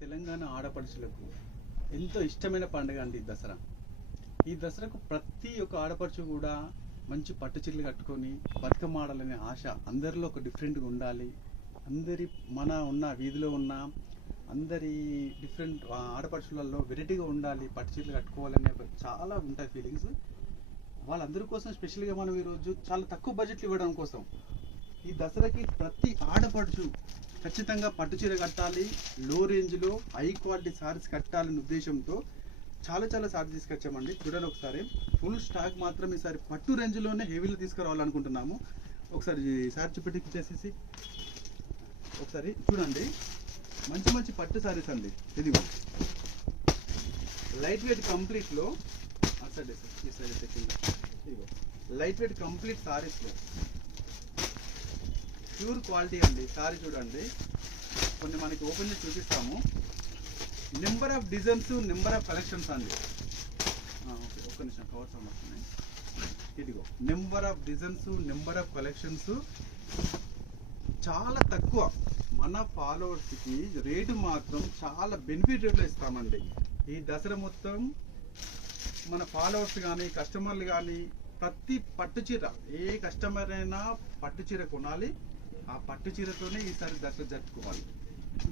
తెలంగాణ ఆడపడుచులకు ఎంతో ఇష్టమైన పండుగ అండి దసరా. ఈ దసరాకు ప్రతి ఒక్క ఆడపడుచు కూడా మంచి పట్టు చీరలు కట్టుకొని బతుకమ్మ ఆడాలనే ఆశ అందరిలో ఒక డిఫరెంట్గా ఉండాలి. అందరి ఉన్న వీధిలో ఉన్న అందరి డిఫరెంట్ ఆడపడుచులలో వెరైటీగా ఉండాలి, పట్టు చీరలు కట్టుకోవాలనే చాలా ఉంటాయి ఫీలింగ్స్. వాళ్ళందరి కోసం స్పెషల్గా మనం ఈరోజు చాలా తక్కువ బడ్జెట్లు ఇవ్వడం కోసం ఈ దసరాకి ప్రతి ఆడపడుచు ఖచ్చితంగా పట్టు చీర కట్టాలి, లో రేంజ్లో హై క్వాలిటీ సారీస్ కట్టాలనే ఉద్దేశంతో చాలా సారీస్ తీసుకొచ్చామండి. చూడండి ఒకసారి, ఫుల్ స్టాక్ మాత్రం ఈసారి పట్టు రేంజ్లోనే హెవీలో తీసుకురావాలనుకుంటున్నాము. ఒకసారి సారీ చూపెట్టేసి ఒకసారి చూడండి, మంచి పట్టు సారీస్ అండి. ఇది లైట్ వెయిట్ కంప్లీట్లో లైట్ వెయిట్ కంప్లీట్ సారీస్లో ప్యూర్ క్వాలిటీ అండి. సారీ చూడండి, కొన్ని మనకి ఓపెన్ చేసి చూపిస్తాము. Number of designs, number of collections అండి. ఒక్క నిమిషం, కవర్ సౌండ్ వస్తున్నాయి. ఇదిగో number of designs, number of collections చాలా తక్కువ. మన ఫాలోవర్స్కి రేటు మాత్రం చాలా బెనిఫిట్ రేట్లో ఇస్తామండి. ఈ దసరా మొత్తం మన ఫాలోవర్స్ కానీ కస్టమర్లు కానీ ప్రతి పట్టు చీర, ఏ కస్టమర్ అయినా పట్టు చీర కొనాలి, ఆ పట్టు చీరతోనే ఈసారి దసరా జరుపుకోవాలి.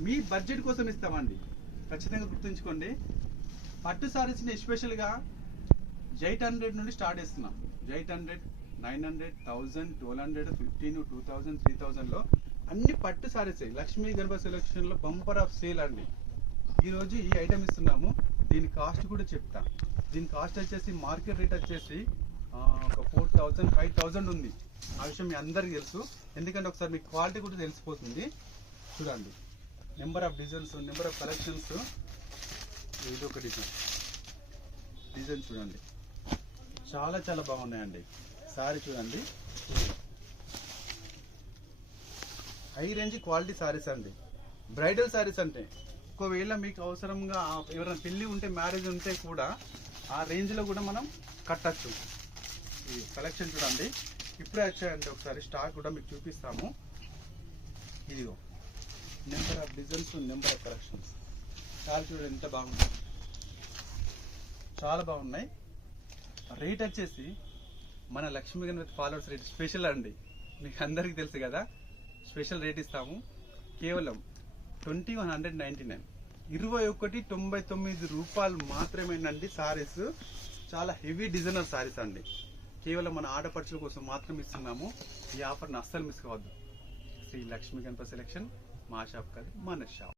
మీ బడ్జెట్ కోసం ఇస్తామండి, ఖచ్చితంగా గుర్తుంచుకోండి. పట్టు సారీస్ని ఎస్పెషల్గా 800 నుండి స్టార్ట్ చేస్తున్నాం. 800, 900, 1000, 1200, 15, 2000, 3000లో అన్ని పట్టు సారీస్ లక్ష్మీ గణపతి సెలక్షన్లో బంపర్ ఆఫ్ సేల్ అండి. ఈరోజు ఈ ఐటమ్ ఇస్తున్నాము. దీని కాస్ట్ కూడా చెప్తా. దీని కాస్ట్ వచ్చేసి మార్కెట్ రేట్ వచ్చేసి ఒక 4000, 5000 ఉంది. ఆ విషయం మీ అందరికీ తెలుసు, ఎందుకంటే ఒకసారి మీ క్వాలిటీ కూడా తెలిసిపోతుంది. చూడండి, number of designs, number of collections. ఇది ఒక డిజైన్ చూడండి, చాలా బాగున్నాయండి. సారీ చూడండి, హై రేంజ్ క్వాలిటీ సారీస్ అండి. బ్రైడల్ సారీస్ అంటే ఒకవేళ మీకు అవసరంగా ఎవరైనా పెళ్ళి ఉంటే, మ్యారేజ్ ఉంటే కూడా ఆ రేంజ్లో కూడా మనం కట్టచ్చు. ఈ కలెక్షన్ చూడండి, ఇప్పుడే వచ్చాయండి. ఒకసారి స్టాక్ కూడా మీకు చూపిస్తాము. ఇదిగో number of designs, number of collections. చాలా చూడండి ఎంత బాగుంది, చాలా బాగున్నాయి. రేట్ వచ్చేసి మన Lakshmi Ganapathi followers rate special అండి. మీకు అందరికీ తెలుసు కదా, స్పెషల్ రేట్ ఇస్తాము. కేవలం 2199, 2199 రూపాయలు మాత్రమేనండి. సారీస్ చాలా హెవీ డిజైనర్ సారీస్ అండి. కేవలం మన ఆడపడుచుల కోసం మాత్రం ఇస్తున్నాము. ఈ ఆఫర్ని అస్సలు మిస్ కావద్దు. శ్రీ లక్ష్మీ గణపతి సెలక్షన్ మా షాప్ కాదు, మన షాప్.